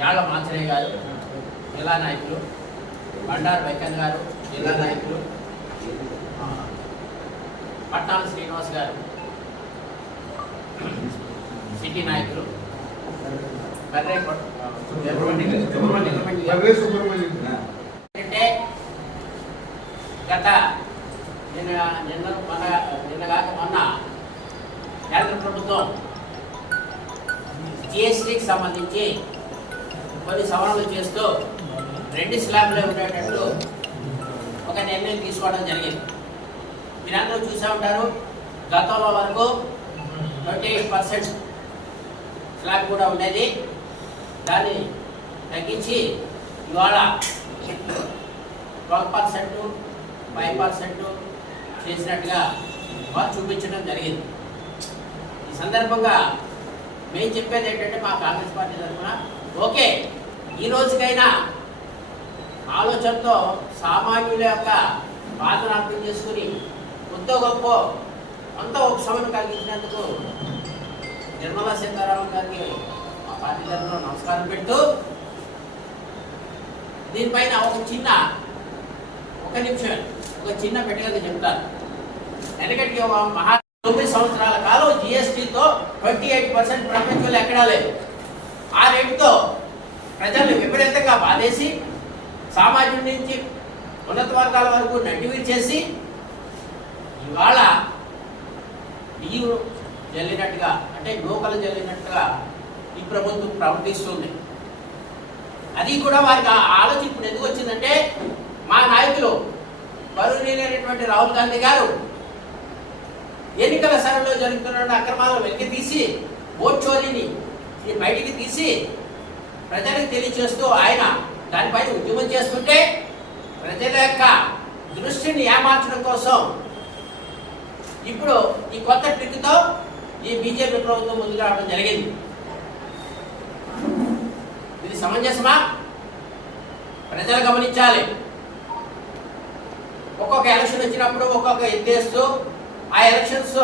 యాళ్ళ మాచరయ్య గారు జిల్లా నాయకులు బండారు వెంకన్న గారు జిల్లా నాయకులు పట్టాల శ్రీనివాస్ గారు సిటీ నాయకులు అంటే గత నిన్న నిన్న మన నిన్న కాక మొన్న కేంద్ర ప్రభుత్వం జిఎస్టీకి సంబంధించి కొన్ని సవరణలు చేస్తూ రెండు స్లాబ్లో ఉండేటట్టు ఒక నిర్ణయం తీసుకోవడం జరిగింది. మీరందరూ చూసే ఉంటారు గతంలో వరకు ట్వంటీ ఎయిట్ పర్సెంట్ స్లాబ్ కూడా ఉండేది. దాన్ని తగ్గించి ఇవాళ ట్వెల్వ్ పర్సెంట్ ఫైవ్ పర్సెంట్ చేసినట్టుగా వారు చూపించడం జరిగింది. ఈ సందర్భంగా మేము చెప్పేది ఏంటంటే మా కాంగ్రెస్ పార్టీ తరఫున ఓకే ఈ రోజుకైనా ఆలోచనతో సామాన్యుల యొక్క బాధను అర్థం చేసుకుని కొద్దో గొప్ప కొంత ఉపశమనం కలిగించినందుకు నిర్మలా సీతారామన్ గారికి మా పార్టీ తరఫున నమస్కారం పెడుతూ దీనిపైన ఒక చిన్న ఒక నిమిషం ఒక చిన్న పెట్టగల చెప్తాను. ఎందుకంటే మహా తొమ్మిది సంవత్సరాల కాలం జిఎస్టీతో ట్వంటీ ఎయిట్ పర్సెంట్ ప్రపంచంలో ఎక్కడా లేదు. ఆ రేటుతో ప్రజలు విపరీతంగా బాధేసి సామాజిక నుంచి ఉన్నత వర్గాల వరకు నడ్డివి చేసి ఇవాళ బియ్యం జల్లినట్టుగా అంటే నూకలు జల్లినట్టుగా ఈ ప్రభుత్వం ప్రవర్తిస్తుంది. అది కూడా వారికి ఆ ఆలోచన ఇప్పుడు ఎందుకు వచ్చిందంటే మా నాయకులు బరువునైనటువంటి రాహుల్ గాంధీ గారు ఎన్నికల సరళిలో జరుగుతున్న అక్రమాలను వెలికి తీసి ఓట్ చోరీని బయటికి తీసి ప్రజలకు తెలియచేస్తూ ఆయన దానిపై ఉద్యమం చేస్తుంటే ప్రజల యొక్క దృష్టిని ఏమార్చడం కోసం ఇప్పుడు ఈ కొత్త ట్రిక్తో ఈ బీజేపీ ప్రభుత్వం ముందుకు రావడం జరిగింది. ఇది సమంజసమా? ప్రజలు గమనించాలి. ఒక్కొక్క ఎలక్షన్ వచ్చినప్పుడు ఒక్కొక్క ఎత్తేస్తూ ఆ ఎలక్షన్స్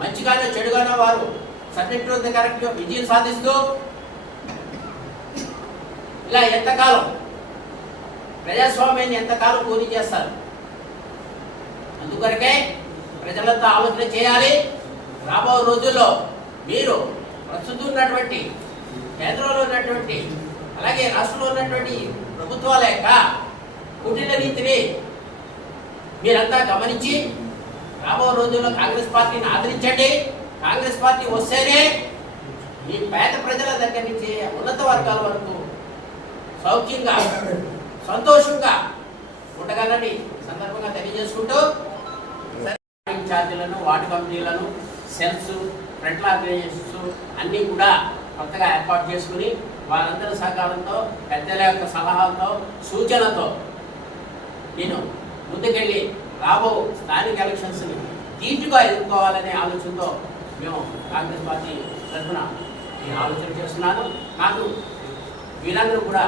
మంచిగానో చెడుగానో వారు సబ్జెక్టు కరెక్ట్ విజయం సాధిస్తూ ఇలా ఎంతకాలం? ప్రజాస్వామ్యాన్ని ఎంతకాలం పూర్తి చేస్తారు? అందుకొరకే ప్రజలంతా ఆలోచన చేయాలి. రాబో రోజుల్లో మీరు ప్రస్తుతం ఉన్నటువంటి కేంద్రంలో ఉన్నటువంటి అలాగే రాష్ట్రంలో ఉన్నటువంటి ప్రభుత్వాల యొక్క కుటిల రీతిని మీరంతా గమనించి రాబో రోజుల్లో కాంగ్రెస్ పార్టీని ఆదరించండి. కాంగ్రెస్ పార్టీ వస్తేనే ఈ పేద ప్రజల దగ్గర నుంచి ఉన్నత వర్గాల వరకు సౌఖ్యంగా సంతోషంగా ఉండగలని సందర్భంగా తెలియజేసుకుంటూ ఛార్జీలను వాటర్ కమిటీలను సెల్స్ ఫ్రంట్ ఆర్గనైజేషన్స్ అన్నీ కూడా కొత్తగా ఏర్పాటు చేసుకుని వారందరి సహకారంతో పెద్దల యొక్క సలహాలతో సూచనతో నేను ముందుకెళ్ళి రాబో స్థానిక ఎలక్షన్స్ని ధీటుగా ఎదుర్కోవాలనే ఆలోచనతో మేము కాంగ్రెస్ పార్టీ తరఫున నేను ఆలోచన చేస్తున్నాను. నాకు వీరందరూ కూడా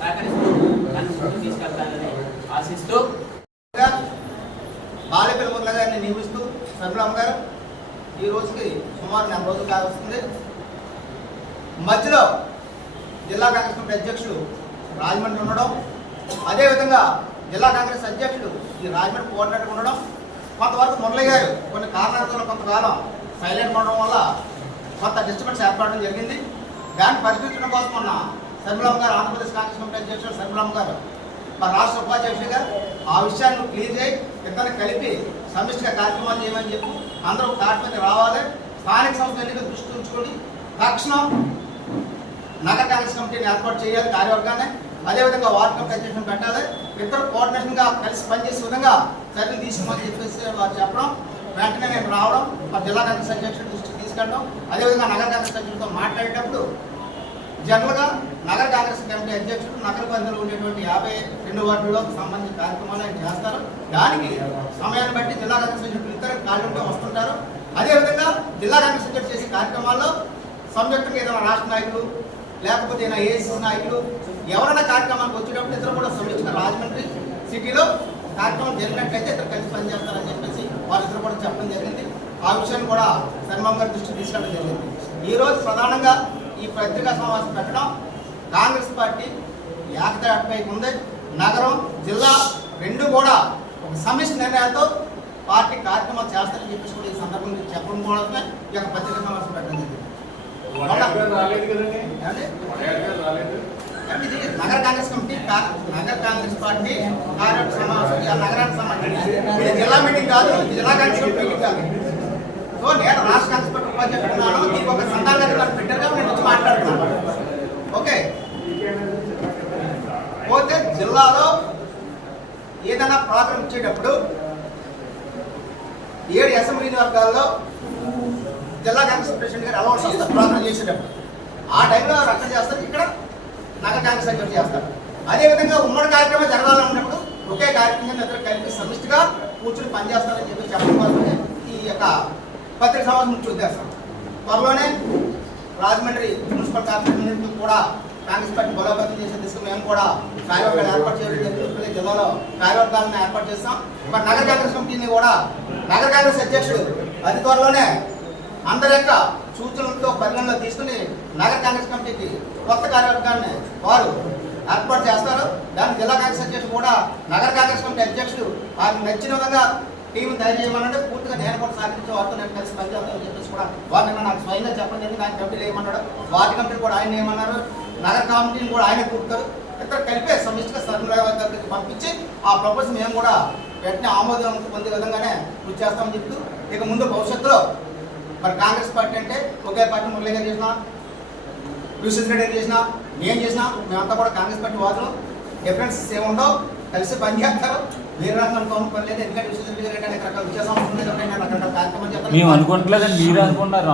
సహకరిస్తూ నన్ను ముందుకు తీసుకెళ్తానని ఆశిస్తూ బాలికల మురళ గారిని నియమిస్తూ సభ్యులమ్మ గారు ఈ రోజుకి సుమారు నెల రోజులు కావస్తుంది మధ్యలో జిల్లా కాంగ్రెస్ కమిటీ అధ్యక్షుడు రాజమండ్రి ఉండడం అదేవిధంగా జిల్లా కాంగ్రెస్ అధ్యక్షుడు ఈ రాజమండ్రి కోఆర్డినేటర్ ఉండడం కొంతవరకు మురళి గారు కొన్ని కారణాలతో కొంతకాలం సైలెంట్ ఉండడం వల్ల కొంత డిస్టర్బెన్స్ ఏర్పడడం జరిగింది. దాన్ని పరిష్కరించడం కోసం మొన్న శర్మలమ్మ గారు ఆంధ్రప్రదేశ్ కాంగ్రెస్ కమిటీ అధ్యక్షుడు శర్మలమ్మ గారు. మా రాష్ట్ర ఉపాధ్యక్షుడిగా ఆ విషయాన్ని క్లియర్ చేయి ఇతను కలిపి సమిష్టిగా కార్యక్రమాలు చేయమని చెప్పు. అందరూ తాటి రావాలి. స్థానిక సంస్థ ఎన్నికలు దృష్టి ఉంచుకొని తక్షణం నగర కాంగ్రెస్ కమిటీని ఏర్పాటు చేయాలి కార్యవర్గాన్ని. అదేవిధంగా వార్డు కమిటీ అధ్యక్షుని పెట్టాలి. ఇద్దరు కోఆర్డినేషన్గా కలిసి పనిచేసే విధంగా చర్యలు తీసుకోమని చెప్పేసి వారు చెప్పడం. వెంటనే నేను రావడం. మా జిల్లా కాంగ్రెస్ అధ్యక్షుడు దృష్టికి తీసుకెళ్ళడం. అదేవిధంగా నగర కాంగ్రెస్ అధ్యక్షుడితో మాట్లాడేటప్పుడు జనరల్గా నగర కాంగ్రెస్ కమిటీ అధ్యక్షుడు నగర పరిధిలో ఉండేటువంటి యాభై రెండు వార్డుల్లో సంబంధించిన కార్యక్రమాలు ఆయన చేస్తారు. దానికి సమయాన్ని బట్టి జిల్లా కాంగ్రెస్ అధ్యక్షులు ఇద్దరు కాళ్ళుంటే వస్తుంటారు. అదేవిధంగా జిల్లా కాంగ్రెస్ అధ్యక్షుడు చేసే కార్యక్రమాల్లో సంయుక్తంగా ఏదైనా రాష్ట్ర నాయకులు లేకపోతే ఏదైనా ఏసీ నాయకులు ఎవరైనా కార్యక్రమానికి వచ్చేటప్పుడు ఇద్దరు కూడా సంయుక్తంగా రాజమండ్రి సిటీలో కార్యక్రమం జరిగినట్లయితే ఇద్దరు కలిసి పనిచేస్తారని చెప్పేసి వాళ్ళిద్దరు కూడా చెప్పడం జరిగింది. ఆ విషయాన్ని కూడా శర్మం గారి దృష్టికి తీసుకెళ్ళడం జరిగింది. ఈరోజు ప్రధానంగా ఈ పత్రికా సమావేశం పెట్టడం కాంగ్రెస్ పార్టీ ఏకతాటిపై ఉంది. నగరం జిల్లా రెండు కూడా ఒక సమిష్టి నిర్ణయాలతో పార్టీ కార్యక్రమాలు చేస్తారని చెప్పేసి కూడా ఈ సందర్భంగా చెప్పడం కోసమే ఈ యొక్క పత్రిక సమావేశం పెట్టడం జరిగింది. నగర కాంగ్రెస్ కమిటీ నగర కాంగ్రెస్ పార్టీ కార్యవర్గ సమావేశం నగరానికి సంబంధించి. జిల్లా మీటింగ్ కాదు జిల్లా కాంగ్రెస్ కమిటీ మీటింగ్ కాదు. సో నేను రాష్ట్ర కాంగ్రెస్ పార్టీ ఉపాధ్యక్షుడు ఉన్నాను దీనికి ఒక సంఘాల గారు పెట్టారు కాబట్టి నేను వచ్చి మాట్లాడుతున్నాను ఓకే పోతే జిల్లాలో ఏదైనా వచ్చేటప్పుడు ఏడు అసెంబ్లీ వర్గాల్లో జిల్లా కాంగ్రెస్ ప్రెసిడెంట్ గారు అలవాటు చేస్తారు ప్రార్థన చేసేటప్పుడు. ఆ టైంలో రక్షణ చేస్తారు ఇక్కడ నగర కాంగ్రెస్ అధ్యక్షుడు చేస్తారు. అదేవిధంగా ఉమ్మడి కార్యక్రమం జరగాలన్నప్పుడు ఒకే కార్యక్రమం ఇద్దరు కలిపి సమిష్టిగా కూర్చుని పనిచేస్తారని చెప్పి చెప్పడం కోసమే ఈ యొక్క పత్రిక సమాజం ముఖ్య ఉద్దేశం. త్వరలోనే రాజమండ్రి మున్సిపల్ కార్పొరేషన్ కూడా కాంగ్రెస్ పార్టీ బలోపేతం చేసే దిశగా మేము కూడా కార్యవర్గాలు ఏర్పాటు చేయడం జరిగింది. జిల్లాలో కార్యవర్గాలను ఏర్పాటు చేస్తాం. మరి నగర కాంగ్రెస్ కమిటీని కూడా నగర కాంగ్రెస్ అధ్యక్షుడు అతి త్వరలోనే అందరి యొక్క సూచనలతో పరిగణలో తీసుకుని నగర కాంగ్రెస్ కమిటీకి కొత్త కార్యవర్గాన్ని వారు ఏర్పాటు చేస్తారు. దాని జిల్లా కాంగ్రెస్ అధ్యక్షుడు కూడా నగర కాంగ్రెస్ కమిటీ అధ్యక్షుడు వారికి నచ్చిన విధంగా టీం తయారు చేయమన్నాడు. పూర్తిగా నేను కూడా సహకరించే వారితో నేను కలిసి పనిచేస్తానని చెప్పేసి కూడా వారు నిన్న నాకు స్వయంగా చెప్పడం జరిగింది. ఆయన కమిటీలు ఏమన్నాడు వార్డు కమిటీని కూడా ఆయన ఏమన్నారు నగర కమిటీని కూడా ఆయన కూర్తారు. ఇద్దరు కలిపే సమిష్టిగా సర్మరావు గారికి పంపించి ఆ ప్రపోజల్ మేము కూడా వెంటనే ఆమోదం పొందే విధంగానే కృషి చేస్తామని చెప్తూ ఇక ముందు భవిష్యత్తులో మరి కాంగ్రెస్ పార్టీ అంటే ఒకే పార్టీ మురళీ గారు చేసిన విశ్వజిత్ రెడ్డి గారు చేసిన నేను చేసిన మేమంతా కూడా కాంగ్రెస్ పార్టీ వాదులు. డిఫరెన్సెస్ ఏముండవు కలిసి పనిచేస్తారు వేరే రకమైన ఎందుకంటే నేను మేము మీరు అనుకుంటున్నారు.